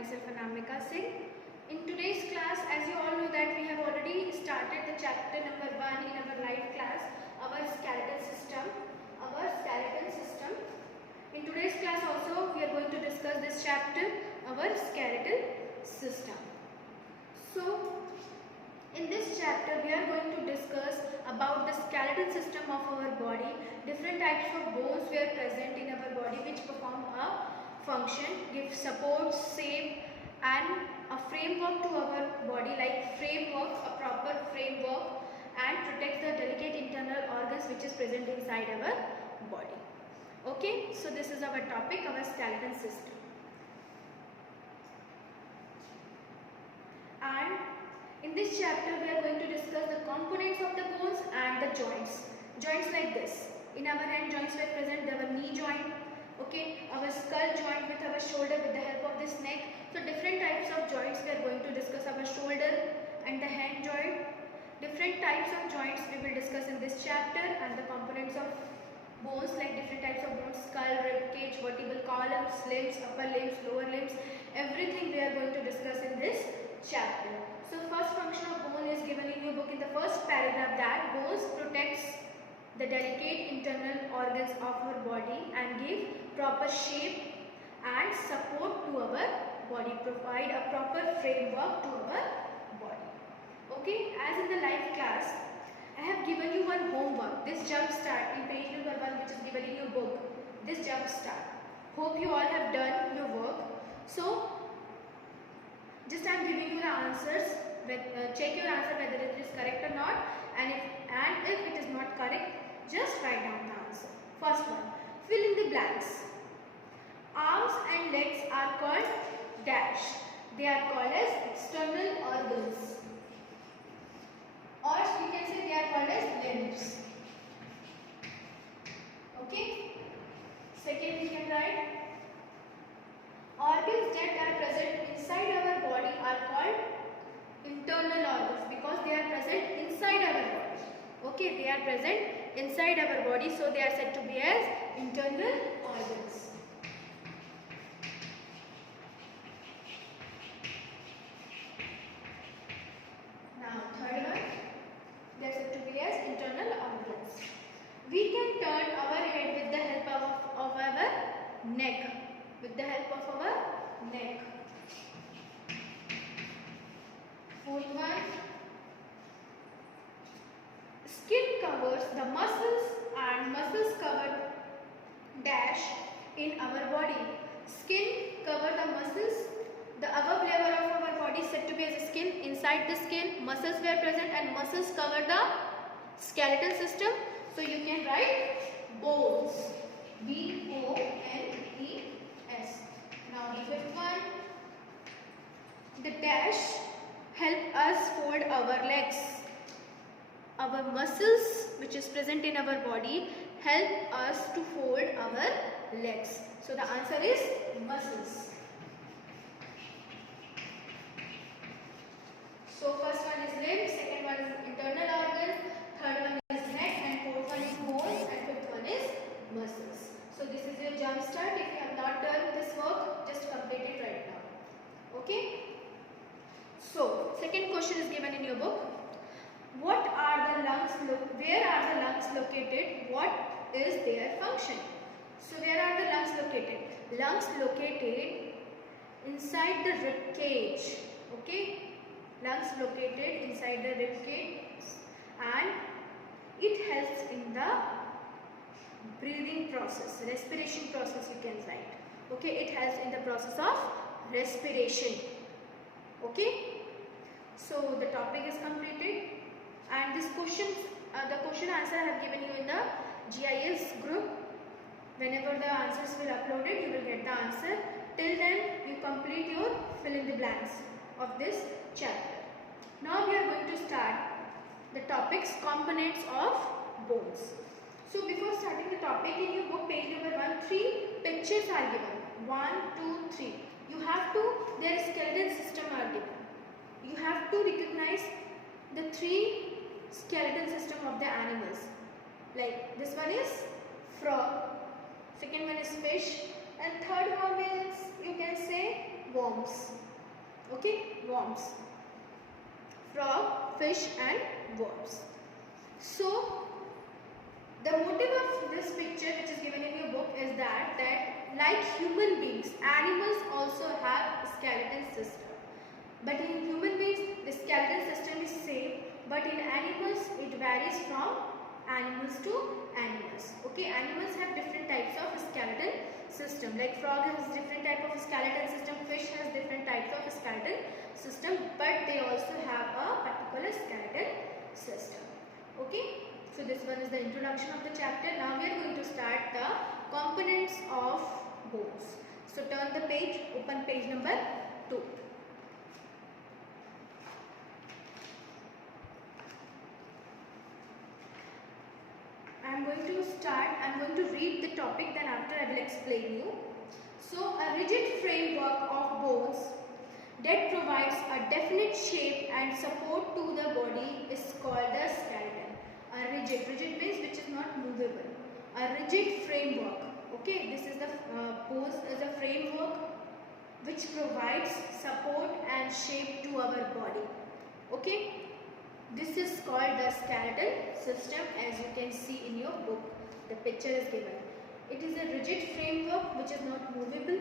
myself Anamika Singh. In today's class, as you all know that we have already started the chapter number 1 in our live class, our skeletal system. In today's class also we are going to discuss this chapter, our skeletal system. So, in this chapter we are going to discuss about the skeletal system of our body. Different types of bones were present in our body which perform a function, give support, shape and a framework to our body, like framework, a proper framework, and protects the delicate internal organs which is present inside our body. Okay, so this is our topic, our skeletal system. And in this chapter we are going to discuss the components of the bones and the joints. Joints like this. In our hand joints were present, there were knee joint, okay, our skull joint with our shoulder with the help of this neck. So different types of joints we are going to discuss, our shoulder and the hand joint. Different types of joints we will discuss in this chapter, and the components of bones, like different types of bones, skull, rib cage, vertebral columns, limbs, upper limbs, lower limbs, everything we are going to discuss in this chapter. So first function of bone is given in your book in the first paragraph, that bones protects the delicate internal organs of our body and give proper shape and support to our body, provide a proper framework to our body. Okay, as in the live class, I have given you one homework, this jump start in page number 1 which is given in your book, this jump start. Hope you all have done your work. So, just I am giving you the answers, check your answer whether it is correct or not, and if it is not correct, just write down the answer. First one, fill in the blanks. Arms and legs are called dash. They are called as external organs. Or you can say they are called as limbs. Okay. Second we can write, organs that are present inside our body are called internal organs because they are present inside our body. Okay, they are present inside our body, so they are said to be as internal organs. Now third one, they are said to be as internal organs. We can turn our head with the help of our neck. With the help of our neck. Fourth one, skin covers the muscles and muscles cover dash in our body. Skin cover the muscles. The above layer of our body is said to be as a skin. Inside the skin, muscles were present and muscles cover the skeletal system. So you can write bones. B-O-N-E-S. Now the fifth one, the dash help us fold our legs. Our muscles which is present in our body help us to fold our legs. So the answer is muscles. So first one is limbs, second one is internal organs, third one is neck, and fourth one is bones, and fifth one is muscles. So this is your jump start. If you have not done this work, just complete it right now. Okay? So second question is given in your book. What are the lungs? Where are the lungs located? What is their function? So where are the lungs located? Lungs located inside the rib cage. Okay? Lungs located inside the rib cage, and it helps in the breathing process, respiration process you can write. Okay, it helps in the process of respiration. Okay, so the topic is completed, and this question, the question answer I have given you in the GIS group. Whenever the answers will uploaded, you will get the answer. Till then, you complete your fill in the blanks of this chapter. Now we are going to start the topics, components of bones. So before starting the topic, in your book page number 1, 3 pictures are given. 1, 2, 3. You have to, their skeletal system are given. You have to recognize the 3 skeletal system of the animals. Like this one is frog, second one is fish, and third one is, you can say, worms. Okay, worms. Frog, fish and worms. So the motive of this picture which is given in your book is that like human beings, animals also have a skeleton system. But in human beings the skeleton system is same, but in animals it varies from animals to animals. Okay, animals have different types of skeleton system. Like frog has different type of skeleton system, fish has different types of skeleton system, but they also have a particular skeleton system. Okay, so this one is the introduction of the chapter. Now we are going to start the components of bones. So turn the page, open page number 2. I am going to read the topic, then after I will explain you. So a rigid framework of bones that provides a definite shape and support to the body is called the skeleton. A rigid means which is not movable. A rigid framework. Okay, this is the bones is a framework which provides support and shape to our body. Okay. This is called the skeletal system, as you can see in your book. The picture is given. It is a rigid framework which is not movable.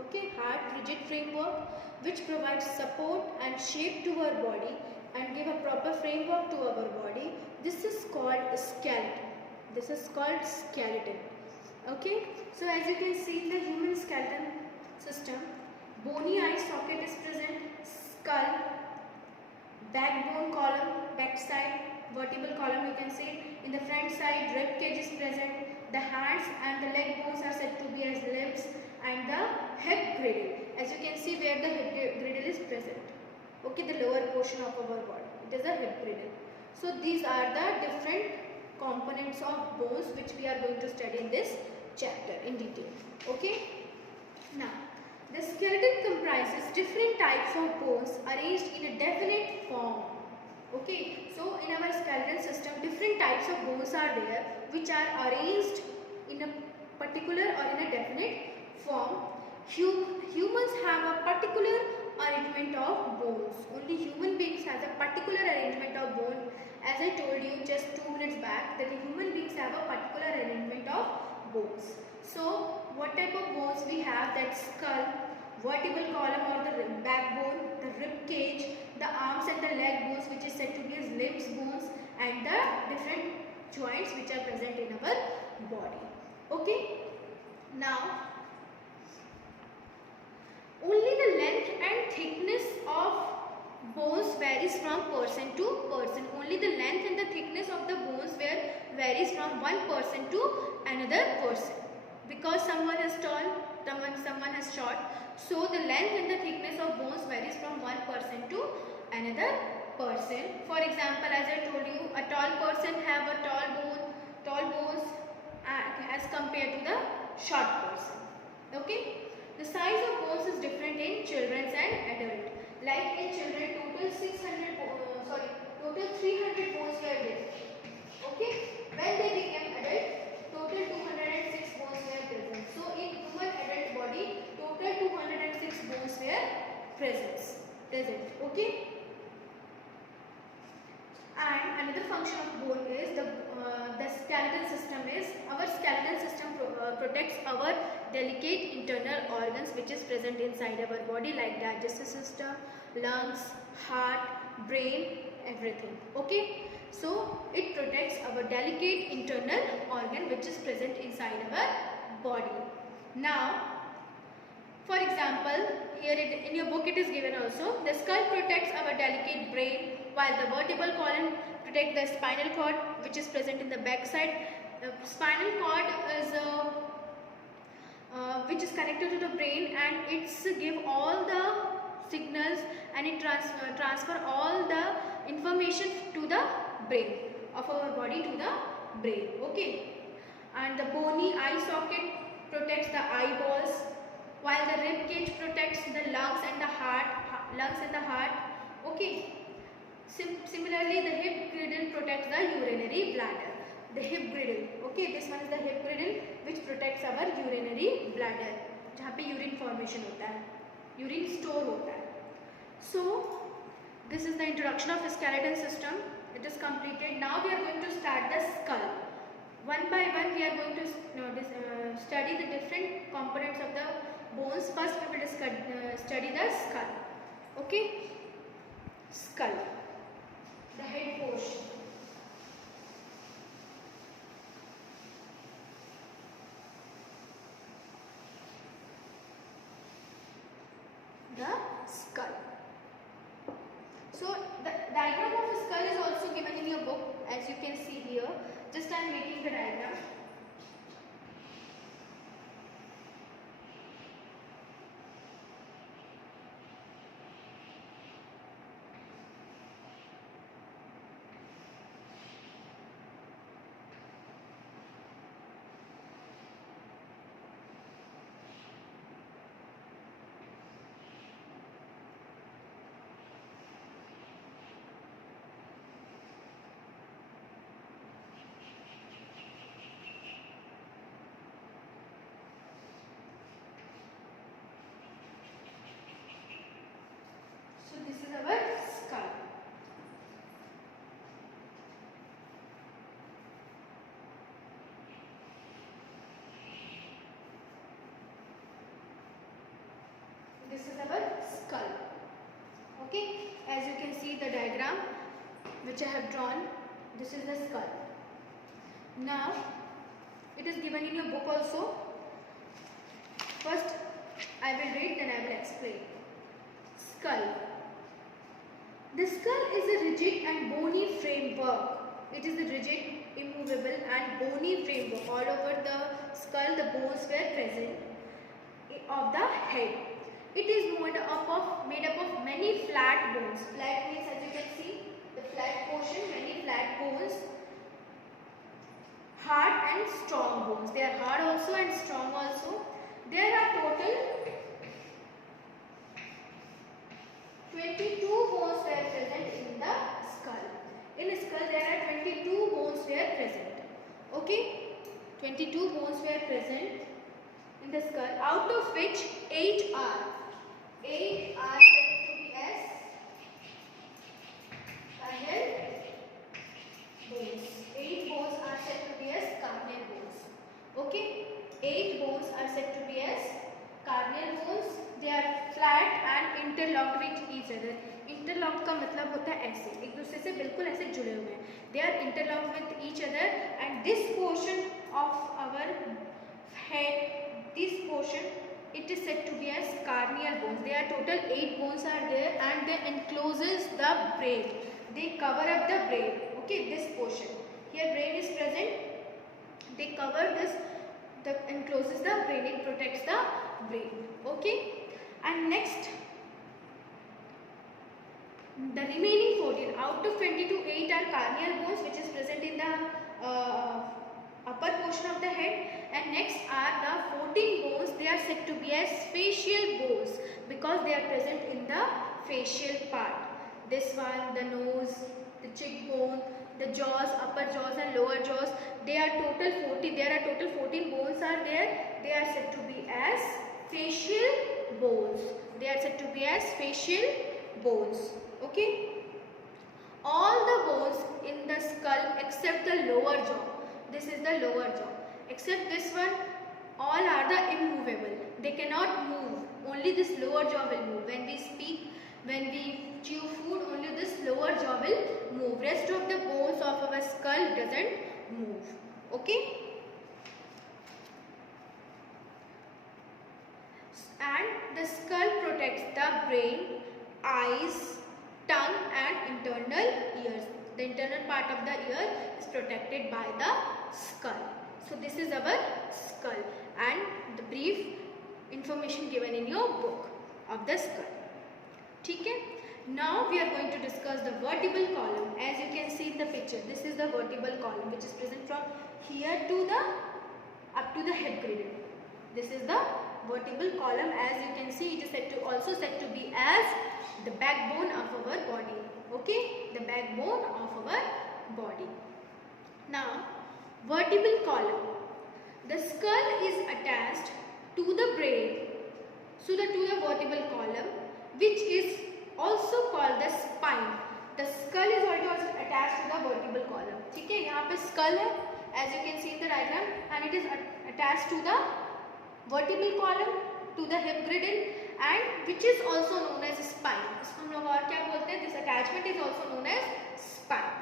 Okay, hard rigid framework which provides support and shape to our body and give a proper framework to our body. This is called a skeleton. This is called skeleton. Okay, so as you can see in the human skeleton system, bony eye socket is present, skull, backbone column, back side, vertebral column you can say. In the front side, rib cage is present. The hands and the leg bones are said to be as limbs, and the hip girdle. As you can see where the hip girdle is present. Okay, the lower portion of our body. It is the hip girdle. So these are the different components of bones which we are going to study in this chapter in detail. Okay. Now, the skeleton comprises different types of bones arranged in a definite form. Okay, so in our skeleton system, different types of bones are there which are arranged in a particular or in a definite form. Humans have a particular arrangement of bones. Only human beings has a particular arrangement of bone. As I told you just 2 minutes back, that the human beings have a particular arrangement of bones. So what type of bones we have? That skull, vertebral column or the backbone, the rib cage, the arms and the leg bones which is said to be as limbs bones, and the different joints which are present in our body. Okay. Now, only the length and thickness of bones varies from person to person. Only the length and the thickness of the bones varies from one person to another person. Because someone is tall, someone is short, so the length and the thickness of bones varies from one person to another person. For example, as I told you, a tall person have a tall bones as compared to the short person. Okay. The size of bones is different in children and adult. Like in children, total 300 bones were there. Okay. When they became adult, total 206 bones were present. So in human adult body, total 206 bones were present. Okay. And another function of bone is the skeletal system is, our skeletal system protects our delicate internal organs which is present inside our body, like digestive system, lungs, heart, brain, everything. Okay. So it protects our delicate internal organ which is present inside our body. Now, for example, here in your book it is given also, the skull protects our delicate brain, while the vertebral column protects the spinal cord which is present in the back side. The spinal cord is which is connected to the brain, and it's give all the signals and it transfer all the information to the brain of our body to the brain. Okay. And the bony eye socket protects the eyeballs, while the rib cage protects the lungs and the heart. Okay. Similarly, the hip girdle protects the urinary bladder. The hip girdle. Okay, this one is the hip girdle which protects our urinary bladder, जहाँ पे urine formation होता है. Urine store होता है. So this is the introduction of skeleton system. It is completed. Now we are going to start the skull. One by one we are going to study the different components of the bones. First we will study the skull. Okay, skull, the head portion. The skull. So the diagram of a skull is also given in your book, as you can see here. Just I am making the diagram. So this is our skull. This is our skull. Okay, as you can see the diagram which I have drawn, this is the skull. Now it is given in your book also. First I will read, then I will explain. Skull. The skull is a rigid and bony framework. It is a rigid, immovable and bony framework. All over the skull the bones were present of the head. It is made up of many flat bones. Flat means, as you can see, the flat portion, many flat bones. Hard and strong bones. They are hard also and strong also. There are total 22 bones were present in the skull. In the skull there are 22 bones were present. Okay, 22 bones were present in the skull, out of which 8 are said to be as carnal bones. 8 bones are said to be as carnal bones. Okay, 8 bones are said to be as carnal bones. They are flat and interlocked with each other. Interlocked का मतलब होता है ऐसे, एक दूसरे से बिल्कुल ऐसे जुड़े हुए हैं. They are interlocked with each other, and this portion of our head, this portion, it is said to be as carnial bones. There are total 8 bones are there, and they encloses the brain. They cover up the brain. Okay, this portion. Here brain is present. They cover this. The encloses the brain. It protects the brain. Okay. And next, the remaining 14 out of 22, 8 are carnial bones, which is present in the upper portion of the head, and next are the 14 bones. They are said to be as facial bones because they are present in the facial part. This one, the nose, the cheekbone, the jaws, upper jaws and lower jaws. They are total 40. There are total 14 bones are there. They are said to be as facial bones. They are said to be as facial bones. Okay. All the bones in the skull except the lower jaw. This is the lower jaw. Except this one, all are the immovable. They cannot move. Only this lower jaw will move. When we speak, when we chew food, only this lower jaw will move. Rest of the bones of our skull doesn't move. Okay. And the skull protects the brain, eyes, tongue and internal ears. The internal part of the ear is protected by the skull. So this is our skull and the brief information given in your book of the skull. Okay? Now we are going to discuss the vertebral column. As you can see in the picture, this is the vertebral column which is present from here to the up to the head gradient. This is the vertebral column. As you can see, it is also said to be as the backbone of our body. Okay, the backbone of our body. Now, vertebral column. The skull is attached to the brain. to the vertebral column, which is also called the spine. The skull is also attached to the vertebral column. ठीक है, यहाँ पे skull है, as you can see in the diagram, and it is attached to the vertebral column, to the hip girdle, and which is also known as spine. इसको हम लोग और क्या बोलते हैं? This attachment is also known as spine.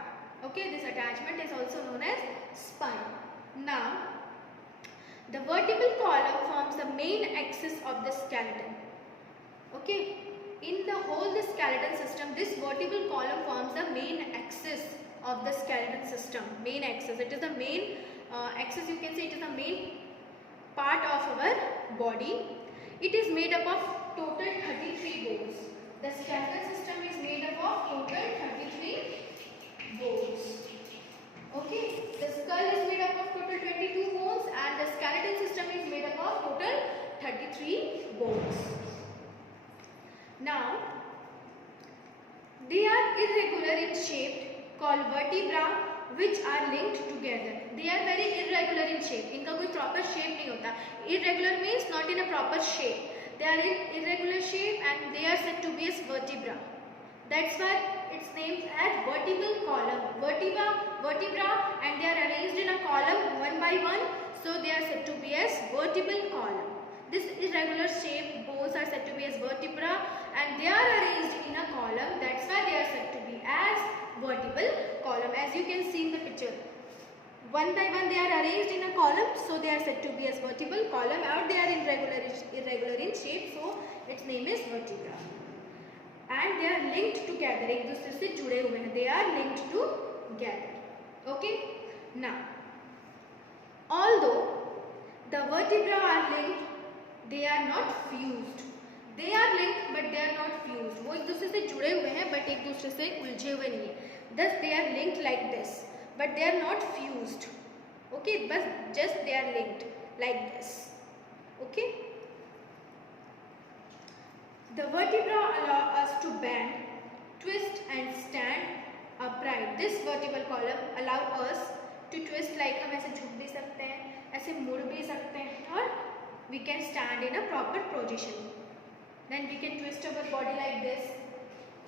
Okay, this attachment is also known as spine. Now, the vertebral column forms the main axis of the skeleton. Okay, in the whole the skeleton system, this vertebral column forms the main axis of the skeleton system. Main axis. It is the main axis. You can say it is the main part of our body. It is made up of total 33 bones. The skeleton system is made up of total 33 bones. Okay, the skull is made up of total 22 bones and the skeleton system is made up of total 33 bones. Now, they are irregular in shape called vertebra which are linked together. They are very irregular in shape. इनका कोई proper shape नहीं होता. Irregular means not in a proper shape. They are in irregular shape and they are said to be as vertebra. That's why its named as vertebral column. Vertebra, and they are arranged in a column one by one. So they are said to be as vertebral column. This irregular shape bones are said to be as vertebra and they are arranged in a column. That's why they are said to be as vertebral column. As you can see in the picture, one by one they are arranged in a column, so they are said to be as vertebral column, or they are irregular in shape, so its name is vertebra. And they are linked together. एक दूसरे से जुड़े हुए हैं. They are linked together. Okay. Now, although the vertebra are linked, they are not fused. They are linked, but they are not fused. वो एक दूसरे से जुड़े हुए हैं, but एक दूसरे से उलझे हुए नहीं है. Thus, they are linked like this, but they are not fused. Okay, but just they are linked like this. Okay. The vertebra allow us to bend, twist and stand upright. This vertebral column allow us to twist, like हम ऐसे झुक भी सकते हैं, ऐसे मुड़ भी सकते हैं, और we can stand in a proper position. Then we can twist our body like this.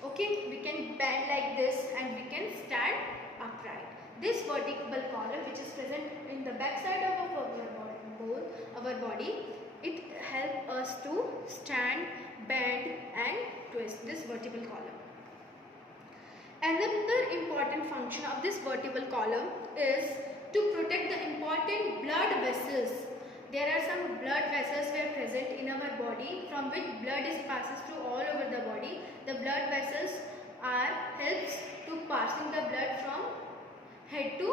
Okay, we can bend like this and we can stand upright. This vertebral column, which is present in the back side of our body, it helps us to stand, bend and twist. This vertebral column. Another important function of this vertebral column is to protect the important blood vessels. There are some blood vessels were present in our body from which blood is passes through all over the body. The blood vessels are helps to passing the blood from head to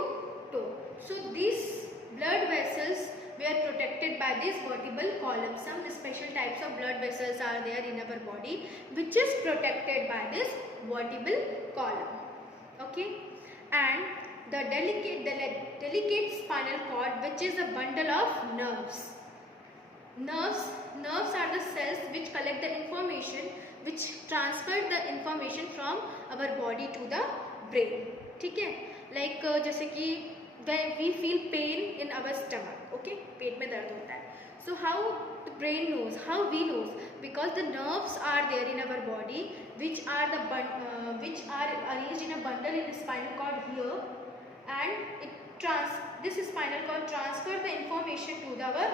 toe. So these blood vessels were protected by this vertebral column. Some special types of blood vessels are there in our body which is protected by this vertebral column. Okay, and the delicate spinal cord, which is a bundle of nerves. Nerves are the cells which collect the information, which transfer the information from our body to the brain. ठीक है, like जैसे कि when we feel pain in our stomach, okay, पेट में दर्द होता है. So how the brain knows, how we knows, because the nerves are there in our body, which are arranged in a bundle in the spinal cord here, and this spinal cord transfer the information to our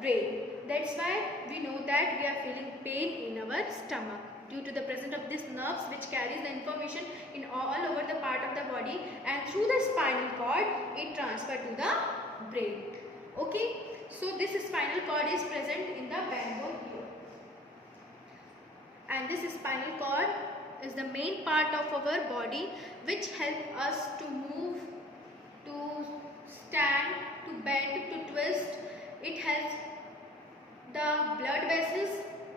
brain. That's why we know that we are feeling pain in our stomach due to the presence of this nerves which carries the information in all over the part of the body, and through the spinal cord it transfer to the brain. Okay, so this spinal cord is present in the backbone here, and this spinal cord is the main part of our body which help us to move, to stand, to bend, to twist. It helps the blood vessels,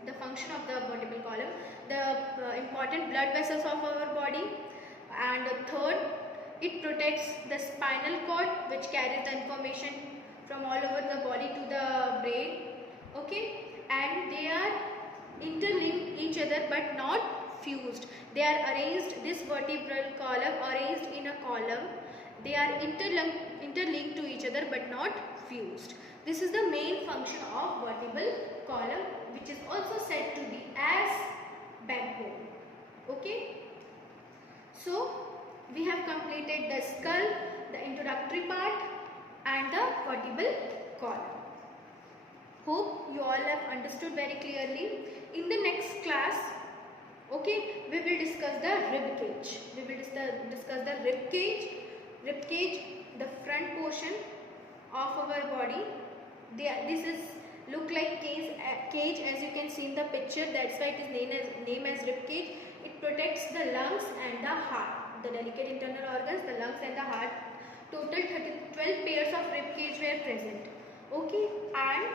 the function of the vertebral column, the important blood vessels of our body, and third, it protects the spinal cord which carries the information from all over the body to the brain. Okay, and they are interlinked each other but not fused. They are arranged, this vertebral column arranged in a column, They are interlinked to each other but not fused. This is the main function of vertebral column, which is also said to be as backbone. Okay. So we have completed the skull, the introductory part and the vertebral column. Hope you all have understood very clearly. In the next class, okay, we will discuss the rib cage. We will discuss the rib cage. Rib cage, the front portion of our body. This is look like cage as you can see in the picture. That's why it is named as rib cage. It protects the lungs and the heart, the delicate internal organs, the lungs and the heart. Total 12 pairs of rib cage were present. Okay, and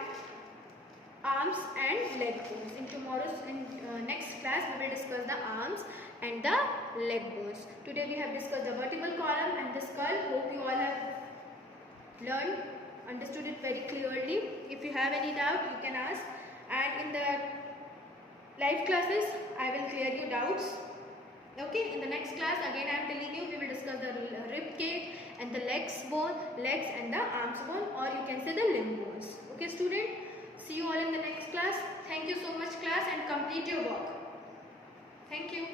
arms and leg bones. In tomorrow's next class, we will discuss the arms and the leg bones. Today we have discussed the vertebral column and the skull. Hope you all have learned, understood it very clearly. If you have any doubt, you can ask. And in the live classes, I will clear your doubts. Okay, in the next class, again I am telling you, we will discuss the rib cage and the legs and the arms bone, or you can say the limb bones. Okay, student? See you all in the next class. Thank you so much, class, and complete your work. Thank you.